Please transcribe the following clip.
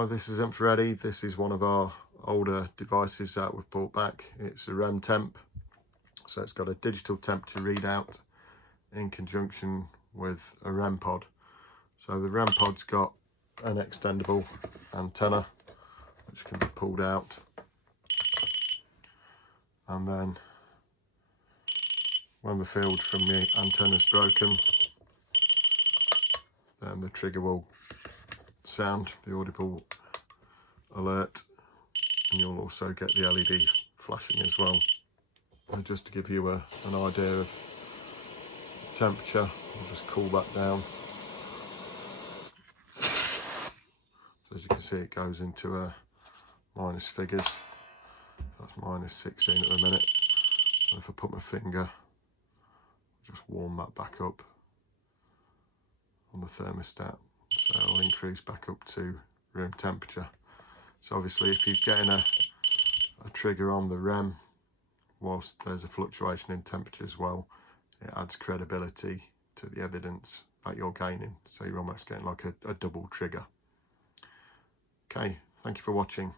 Hi, this is Infraready. This is one of our older devices that we've brought back. It's a REM temp, so it's got a digital temperature readout in conjunction with a Rempod. So the Rempod's got an extendable antenna which can be pulled out, and then when the field from the antenna is broken, then the trigger will sound the audible alert, and you'll also get the LED flashing as well. And just to give you an idea of temperature, I'll just cool that down. So as you can see, it goes into minus figures. That's minus 16 at the minute. And if I put my finger, just warm that back up on the thermostat, so it'll increase back up to room temperature. So obviously if you're getting a trigger on the REM whilst there's a fluctuation in temperature as well, it adds credibility to the evidence that you're gaining, so you're almost getting like a double trigger. Okay, thank you for watching.